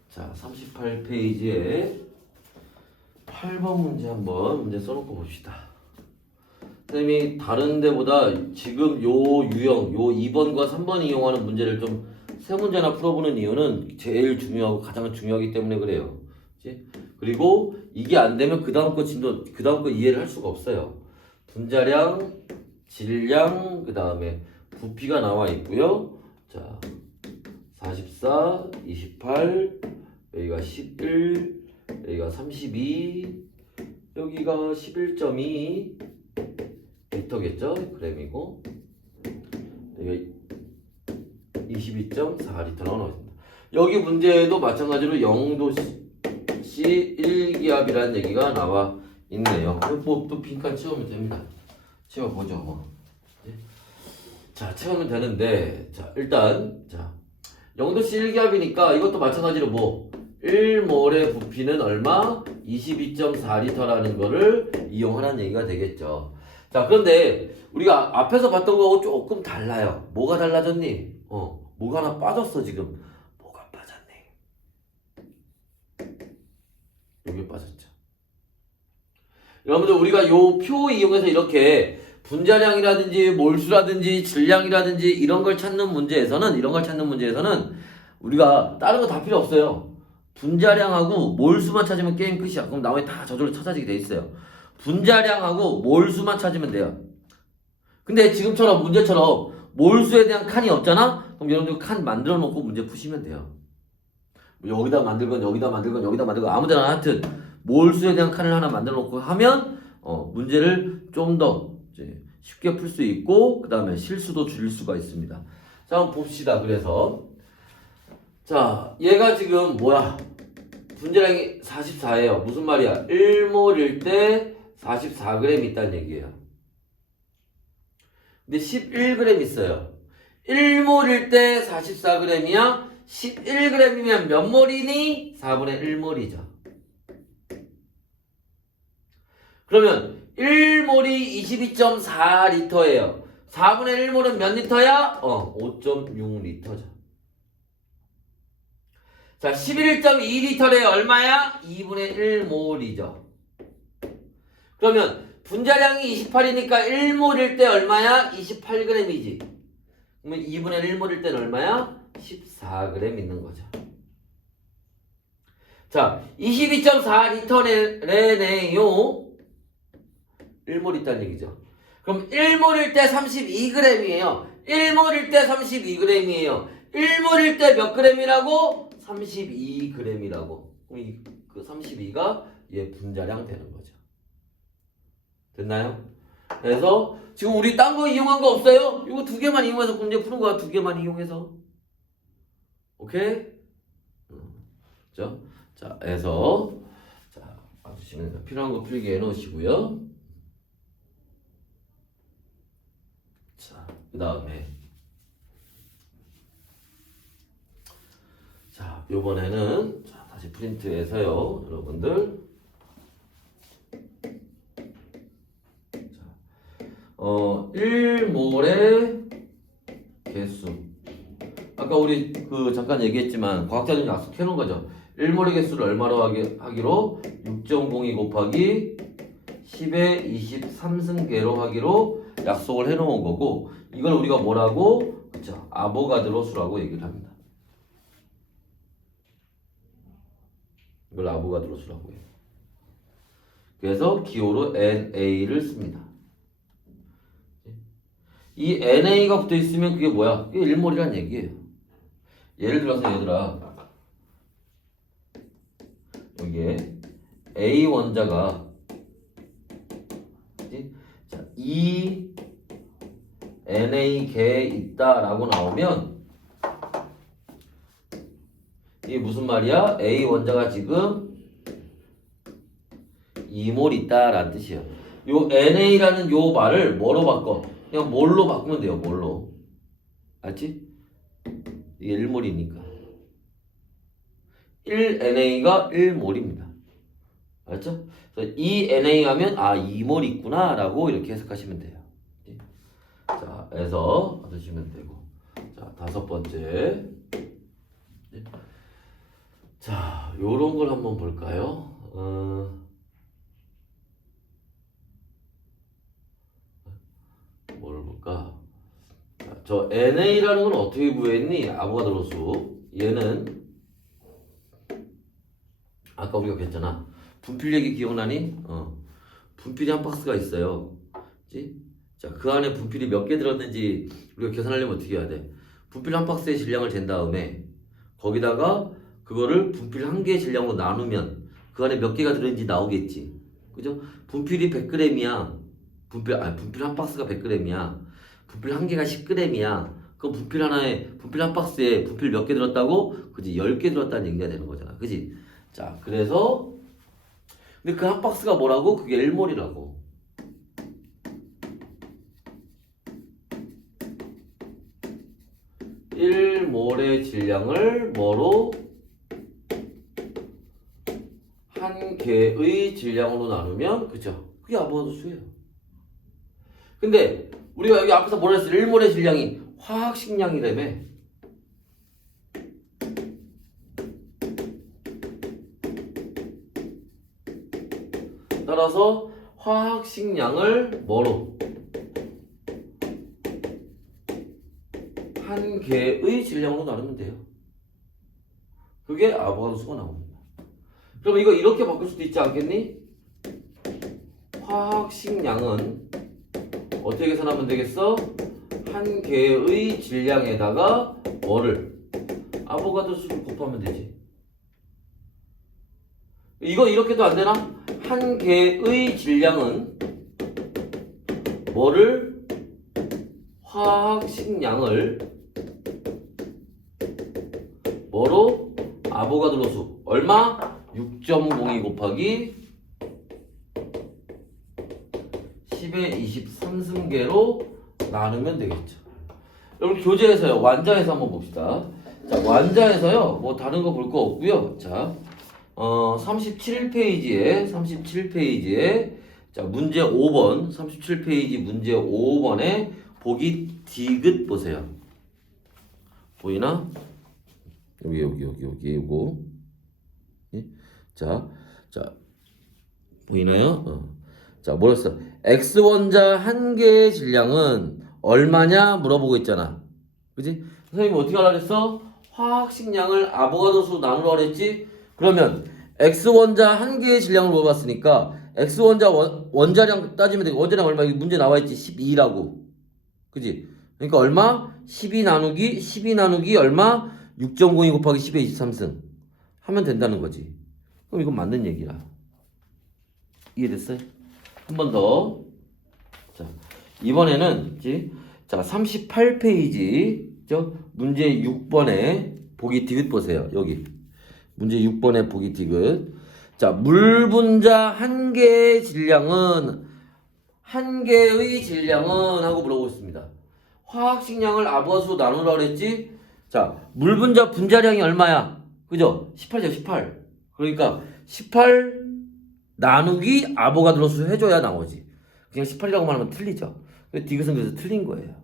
자, 38페이지에 8번 문제 한번 문제 써놓고 봅시다. 선생님이 다른 데보다 지금 요 유형, 요 2번과 3번 이용하는 문제를 좀 세 문제나 풀어보는 이유는 제일 중요하고 가장 중요하기 때문에 그래요. 그치? 그리고 이게 안 되면 그 다음 거 이해를 할 수가 없어요. 분자량, 질량, 그 다음에 부피가 나와 있고요. 자, 44, 28, 여기가 11, 여기가 32, 여기가 11.2 리터겠죠? 그램이고 여기가 22.4리터 나와 있습니다. 여기 문제에도 마찬가지로 0도씨 1기압이라는 얘기가 나와 있네요. 뭐 또 빈칸 채우면 됩니다. 채워보죠 뭐. 자, 채우면 되는데 자 일단 자 0도씨 1기압이니까 이것도 마찬가지로 뭐 1몰의 부피는 얼마? 22.4리터라는 거를 이용하라는 얘기가 되겠죠. 자, 그런데 우리가 앞에서 봤던 거하고 조금 달라요. 뭐가 달라졌니? 뭐가 하나 빠졌어 지금. 뭐가 빠졌니? 여기 빠졌죠. 여러분들 우리가 요 표 이용해서 이렇게 분자량이라든지 몰수라든지 질량이라든지 이런 걸 찾는 문제에서는 우리가 다른 거 다 필요 없어요. 분자량하고 몰수만 찾으면 게임 끝이야. 그럼 나머지 다 저절로 찾아지게 돼 있어요. 분자량하고 몰수만 찾으면 돼요. 근데 지금처럼 문제처럼 몰수에 대한 칸이 없잖아? 그럼 여러분들 칸 만들어 놓고 문제 푸시면 돼요. 여기다 만들건 여기다 만들건 여기다 만들건 아무데나 하여튼 몰수에 대한 칸을 하나 만들어 놓고 하면 문제를 좀 더 쉽게 풀 수 있고 그 다음에 실수도 줄일 수가 있습니다. 자, 한번 봅시다. 그래서 자, 얘가 지금 뭐야? 분자량이 44예요. 무슨 말이야? 1몰일 때 44g 있다는 얘기예요. 근데 11g 있어요. 1몰일 때 44g이야. 11g이면 몇 몰이니? 4분의 1몰이죠. 그러면 1몰이 22.4리터예요. 4분의 1몰은 몇 리터야? 5.6리터죠. 자, 11.2리터에 얼마야? 2분의 1몰이죠. 그러면 분자량이 28이니까 1몰일 때 얼마야? 28g이지. 그러면 2분의 1몰일 때는 얼마야? 14g 있는 거죠. 자, 22.4리터래네요. 1몰 있다는 얘기죠. 그럼 1몰일 때 32g이에요. 1몰일 때 32g이에요. 1몰일 때 몇 g이라고? 32g이라고. 그럼 그 32가 얘 분자량 되는 거죠. 됐나요? 그래서 지금 우리 딴 거 이용한 거 없어요? 이거 두 개만 이용해서 문제 푸는 거야. 두 개만 이용해서. 오케이? 그죠? 자, 해서 자, 봐주시면 필요한 거 필기 해놓으시고요. 자, 그 다음에 자, 요번에는 자, 다시 프린트해서요, 여러분들. 자, 1몰의 개수. 아까 우리 잠깐 얘기했지만 과학자들이 약속해 놓은 거죠. 1몰의 개수를 얼마로 하기로? 6.02 곱하기 10의 23승계로 하기로 약속을 해 놓은 거고, 이걸 우리가 뭐라고? 그쵸? 아보가드로 수라고 얘기를 합니다. 이걸 아보가드로 수라고 해요. 그래서 기호로 NA를 씁니다. 이 NA가 붙어 있으면 그게 뭐야? 그게 1몰이란 얘기예요. 예를 들어서 얘들아, 여기에 A 원자가 자, 이 NA계에 있다라고 나오면 이게 무슨 말이야? A 원자가 지금 2몰 있다라는 뜻이에요. 요 NA라는 요 말을 뭐로 바꿔? 그냥 몰로 바꾸면 돼요. 몰로. 알지? 이게 1몰이니까 1NA가 1몰입니다. 알죠? 그래서 2NA 하면 2몰 있구나 라고 이렇게 해석하시면 돼요. 자, 해서 받으시면 되고, 자, 다섯 번째. 자, 요런 걸 한번 볼까요? 뭘 볼까? 자, 저 NA라는 건 어떻게 구했니? 아보가드로 수. 얘는 아까 우리가 그랬잖아. 분필 얘기 기억나니? 분필이 한 박스가 있어요. 그치? 자, 그 안에 분필이 몇 개 들었는지 우리가 계산하려면 어떻게 해야 돼? 분필 한 박스의 질량을 잰 다음에 거기다가 그거를 분필 한 개의 질량으로 나누면 그 안에 몇 개가 들었는지 나오겠지. 그죠? 분필이 100g이야. 분필 한 박스가 100g이야. 분필 한 개가 10g이야. 그럼 분필 한 박스에 분필 몇 개 들었다고? 그지? 10개 들었다는 얘기가 되는 거잖아. 그지? 자, 그래서 근데 그 한 박스가 뭐라고? 그게 1몰이라고. 1몰의 질량을 뭐로? 한 개의 질량으로 나누면, 그죠? 그게 아보가드로 수예요. 근데 우리가 여기 앞에서 뭐라 했어? 1몰의 질량이 화학식량이라며. 따라서 화학식량을 뭐로? 한 개의 질량으로 나누면 돼요. 그게 아보가드로 수가 나옵니다. 그럼 이거 이렇게 바꿀 수도 있지 않겠니? 화학식량은 어떻게 계산하면 되겠어? 한 개의 질량에다가 뭐를? 아보가드로 수를 곱하면 되지. 이거 이렇게도 안 되나? 한 개의 질량은 뭐를? 화학식량을 뭐로? 아보가드로 수. 얼마? 6.02 곱하기 10의 23승계로 나누면 되겠죠. 여러분 교재에서요. 완자에서 한번 봅시다. 자, 완자에서요. 뭐 다른 거 볼 거 없고요. 자, 37페이지에 자, 문제 5번. 37페이지 문제 5번에 보기 디귿 보세요. 보이나? 여기 이거. 예? 자, 보이나요? 자, 뭐랬어? X원자 한 개의 질량은 얼마냐 물어보고 있잖아. 그지? 선생님이 어떻게 하라 그랬어? 화학식량을 아보가드로 수로 나누라 그랬지? 그러면 X원자 한 개의 질량을 물어봤으니까 X 원자량 따지면 되고 원자량 얼마? 여기 문제 나와 있지. 12라고. 그지? 그러니까 얼마? 12 나누기 얼마? 6.02 곱하기 10의 23승 하면 된다는 거지. 그럼 이건 맞는 얘기야. 이해됐어요? 한 번 더. 자, 이번에는 자, 38페이지 문제 6번에 보기 디귿 보세요. 여기 문제 6번에 보기 디귿. 자, 물 분자 한 개의 질량은 하고 물어보고 있습니다. 화학식량을 아보가드로 나누라 그랬지? 자, 물 분자량이 얼마야? 그죠? 18죠, 18. 그러니까 18 나누기 아보가드로 수 해줘야 나오지. 그냥 18이라고만 하면 틀리죠. 디귿은 그래서 틀린 거예요.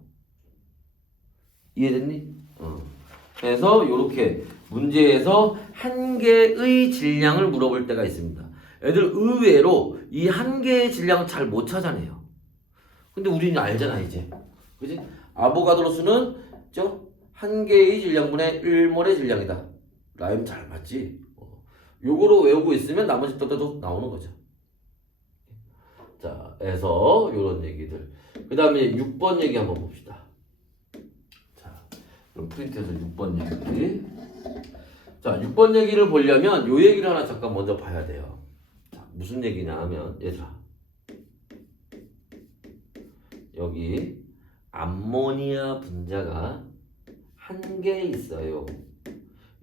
이해됐니? 그래서 요렇게 문제에서 한 개의 질량을 물어볼 때가 있습니다. 애들 의외로 이 한 개의 질량을 잘 못 찾아내요. 근데 우리는 알잖아 이제. 그지? 아보가드로 수는 한 개의 질량분의 1몰의 질량이다. 라임 잘 맞지? 요거로 외우고 있으면 나머지 것도 나오는 거죠. 자, 그래서 요런 얘기들. 그 다음에 6번 얘기 한번 봅시다. 자, 그럼 프린트해서 6번 얘기. 자, 6번 얘기를 보려면 요 얘기를 하나 잠깐 먼저 봐야 돼요. 자, 무슨 얘기냐 하면 얘들아, 여기 암모니아 분자가 한 개 있어요.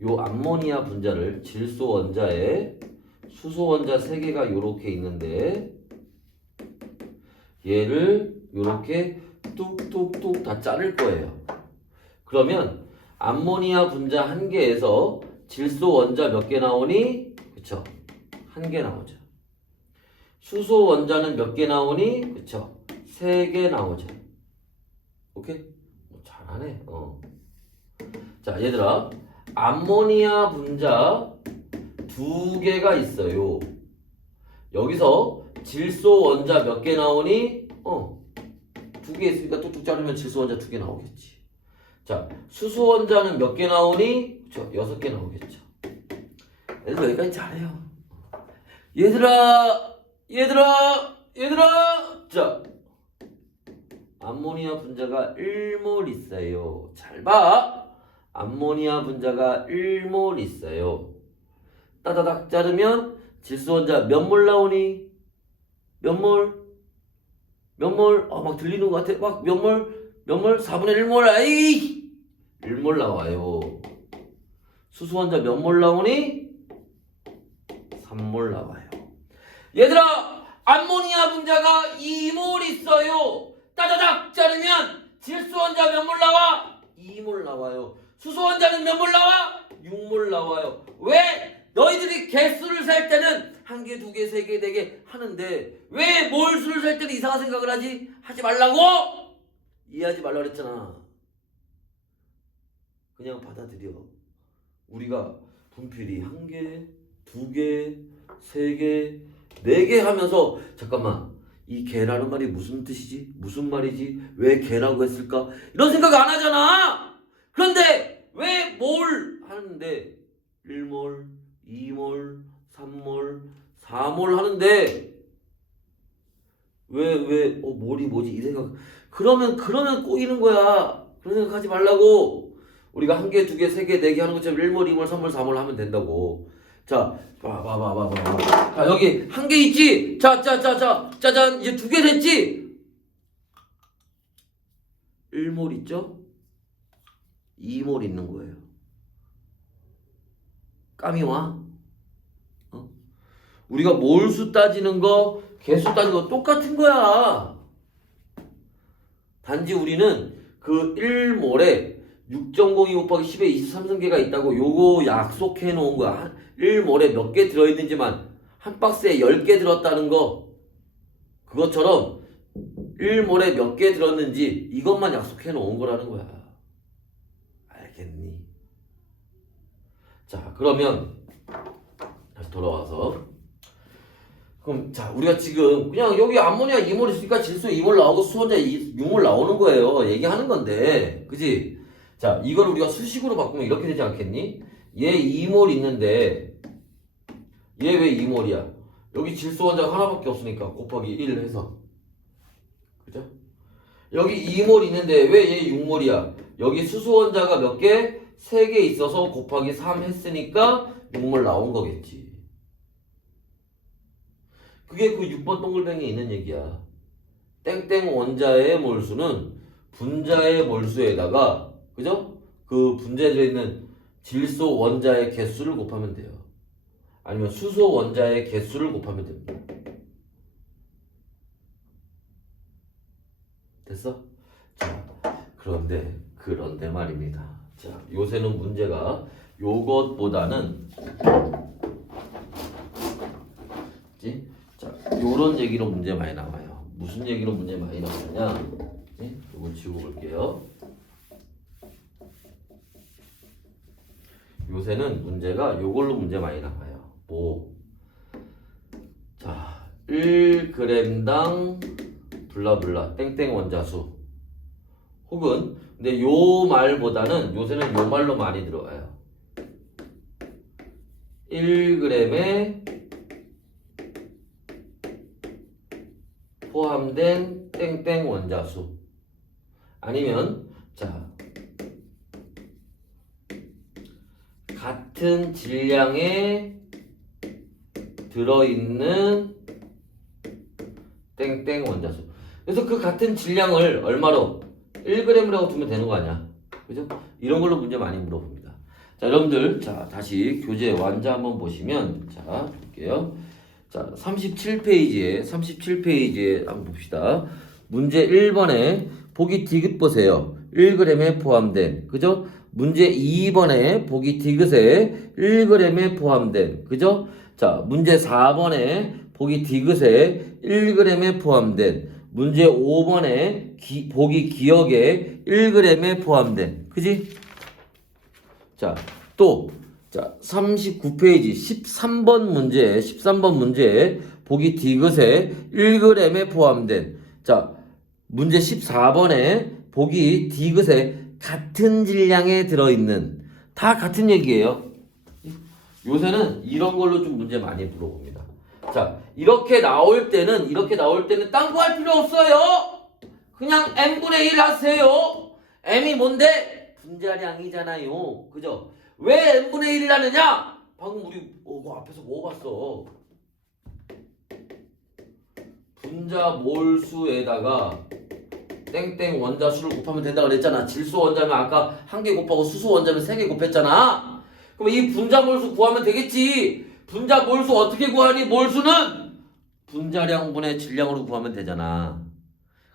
요 암모니아 분자를 질소 원자에 수소 원자 3개가 요렇게 있는데 얘를 요렇게 뚝뚝뚝 다 자를 거예요. 그러면 암모니아 분자 한 개에서 질소 원자 몇 개 나오니? 그쵸? 한 개 나오죠. 수소 원자는 몇 개 나오니? 그쵸? 3개 나오죠. 오케이? 잘하네. 자, 얘들아, 암모니아 분자 2개가 있어요. 여기서 질소 원자 몇 개 나오니? 2개 있으니까 뚝뚝 자르면 질소 원자 2개 나오겠지. 자, 수소 원자는 몇 개 나오니? 그쵸? 6개 나오겠죠. 얘들 여기까지 잘해요. 얘들아! 자, 암모니아 분자가 1몰 있어요. 잘 봐! 암모니아 분자가 1몰 있어요. 따다닥 자르면 질소 원자 몇 몰 나오니? 몇 몰? 막 들리는 것 같아. 막 몇 몰? 4분의 1몰. 아이! 1몰 나와요. 수소 원자 몇 몰 나오니? 3몰 나와요. 얘들아! 암모니아 분자가 2몰 있어요. 따다닥 자르면 질소 원자 몇 몰 나와? 2몰 나와요. 수소 원자는 몇 몰 나와? 6몰 나와요. 왜? 너희들이 개수를 셀 때는 1개, 2개, 3개, 4개 하는데 왜 몰수를 셀 때는 이상한 생각을 하지? 하지 말라고! 이해하지 말라 그랬잖아. 그냥 받아들여. 우리가 분필이 1개, 2개, 3개, 4개 하면서 잠깐만, 이 개라는 말이 무슨 뜻이지? 무슨 말이지? 왜 개라고 했을까? 이런 생각 안 하잖아! 그런데 왜 몰 하는데 1몰, 2몰, 3몰, 4몰 하는데 왜 몰이 뭐지? 이 생각. 그러면 꼬이는 거야. 그런 생각 하지 말라고. 우리가 1개, 2개, 3개, 4개 하는 것처럼 1몰, 2몰, 3몰, 4몰 하면 된다고. 자, 봐봐. 자, 여기 1개 있지? 짜잔, 이제 2개 됐지? 1몰 있죠? 2몰 있는 거예요. 감이 와? 우리가 몰수 따지는 거, 개수 따지는 거 똑같은 거야. 단지 우리는 그 1몰에 6.02 곱하기 10의 23승계가 있다고 요거 약속해 놓은 거야. 1몰에 몇 개 들어있는지만, 한 박스에 10개 들었다는 거, 그것처럼 1몰에 몇 개 들었는지 이것만 약속해 놓은 거라는 거야. 알겠니? 자, 그러면 다시 돌아와서, 그럼 자, 우리가 지금 그냥 여기 암모니아 2몰 있으니까 질소 2몰 나오고 수소원자 6몰 나오는 거예요. 얘기하는 건데, 그지? 자, 이걸 우리가 수식으로 바꾸면 이렇게 되지 않겠니? 얘 2몰 있는데 얘 왜 2몰이야? 여기 질소 원자가 하나밖에 없으니까 곱하기 1 해서. 그죠? 여기 2몰 있는데 왜 얘 6몰이야? 여기 수소 원자가 몇 개? 3개 있어서 곱하기 3 했으니까 6몰 나온 거겠지. 그게 그 6번 동글뱅이에 있는 얘기야. 땡땡 원자의 몰수는 분자의 몰수에다가, 그죠? 그 분자에 들어있는 질소 원자의 개수를 곱하면 돼요. 아니면 수소 원자의 개수를 곱하면 됩니다. 됐어? 자, 그런데 말입니다. 자, 요새는 문제가 요것보다는, 그치? 자, 요런 얘기로 문제 많이 나와요. 무슨 얘기로 문제 많이 나오냐? 이걸 지워 볼게요. 요새는 문제가 요걸로 문제 많이 나와요. 뭐? 자, 1g당 블라블라 땡땡 원자수. 혹은 근데 요 말보다는 요새는 요 말로 많이 들어와요. 1g에 포함된 땡땡 원자수. 아니면 자, 같은 질량에 들어있는 땡땡 원자수. 그래서 그 같은 질량을 얼마로? 1g이라고 두면 되는 거 아니야? 그죠? 이런 걸로 문제 많이 물어봅니다. 자, 여러분들, 자, 다시 교재 완자 한번 보시면, 자, 볼게요. 자, 37페이지에 한번 봅시다. 문제 1번에 보기 디귿 보세요. 1g에 포함된, 그죠? 문제 2번에 보기 디귿에 1g에 포함된, 그죠? 자, 문제 4번에 보기 디귿에 1g에 포함된, 문제 5번에 보기 기억에 1g에 포함된, 그지? 자, 또, 자, 39페이지 13번 문제 보기 디귿에 1g에 포함된, 자, 문제 14번에 보기 디귿에 같은 질량에 들어있는, 다 같은 얘기예요. 요새는 이런 걸로 좀 문제 많이 물어봅니다. 자, 이렇게 나올 때는 딴 거 할 필요 없어요. 그냥 n분의 1 하세요. m이 뭔데? 분자량이잖아요. 그죠? 왜 n분의 1을 하느냐? 방금 우리 그 앞에서 뭐 봤어? 분자 몰수에다가 땡땡 원자수를 곱하면 된다 그랬잖아. 질소 원자면 아까 1개 곱하고 수소 원자면 3개 곱했잖아. 그럼 이 분자 몰수 구하면 되겠지. 분자 몰수 어떻게 구하니? 몰수는 분자량분의 질량으로 구하면 되잖아.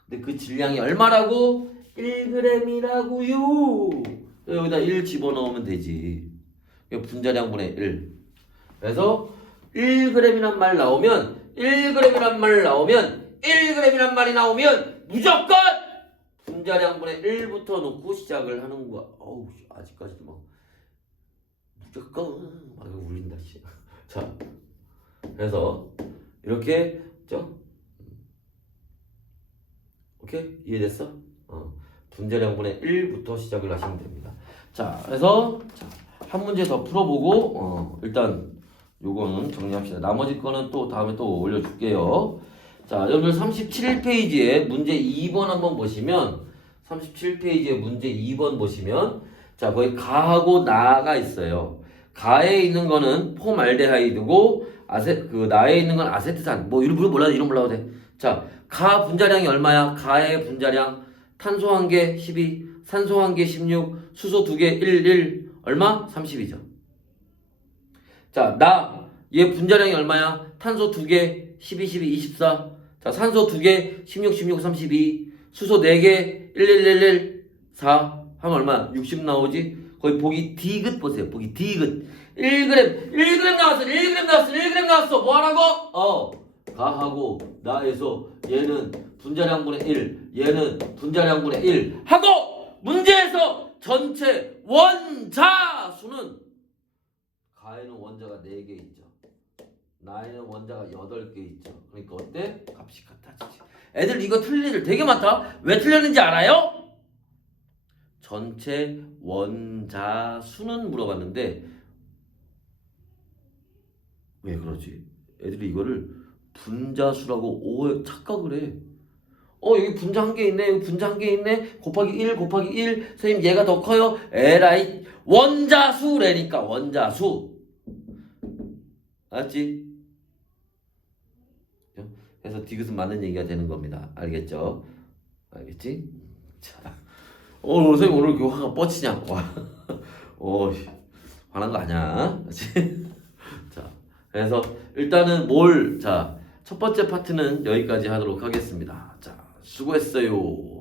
근데 그 질량이 얼마라고? 1g이라고요. 여기다 1 집어넣으면 되지. 분자량분의 1. 그래서 1g이란 말 나오면 1g이란 말이 나오면 무조건 분자량분의 1부터 놓고 시작을 하는 거야. 어우, 아직까지도 막 무조건 막 울린다 씨. 자, 그래서 이렇게 죠? 오케이? 이해됐어? 분자량분의 1부터 시작을 하시면 됩니다. 자, 그래서 자, 한 문제 더 풀어보고 일단 요거는 정리합시다. 나머지 거는 또 다음에 또 올려줄게요. 자, 여러분들 37페이지에 문제 2번 한번 보시면 37페이지에 문제 2번 보시면 자, 거기 가하고 나가 있어요. 가에 있는 거는 폼알데하이드고 나에 있는 건 아세트산. 뭐 이름 몰라도 돼. 자, 가 분자량이 얼마야? 가의 분자량 탄소 1개 12, 산소 1개 16, 수소 2개 1 얼마? 30이죠. 자, 얘 분자량이 얼마야? 탄소 2개 12, 24. 자, 산소 2개 16, 32. 수소 4개 4 하면 얼마? 60 나오지? 거기 보기 디귿 보세요. 보기 디귿. 1g 나왔어. 뭐 하라고? 가하고 나에서 얘는 분자량분의 1, 얘는 분자량분의 1 하고 문제에서 전체 원자수는 가에는 원자가 4개 있죠. 나에는 원자가 8개 있죠. 그러니까 어때? 값이 같아지지. 애들 이거 틀린 애들 되게 많다. 왜 틀렸는지 알아요? 전체 원자수는 물어봤는데 왜 그러지? 애들이 이거를 분자수라고 착각을 해. 여기 분자 한 개 있네. 여기 분자 한 개 있네. 곱하기 1 곱하기 1. 선생님 얘가 더 커요. 에라이 원자수래니까 원자수. 알았지? 그래서 디귿은 맞는 얘기가 되는 겁니다. 알겠죠? 알겠지? 자, 선생님 오늘 이렇게 화가 뻗치냐? 와, 화난 거 아니야? 그렇지? 자, 그래서 일단은 자, 첫 번째 파트는 여기까지 하도록 하겠습니다. 자, 수고했어요.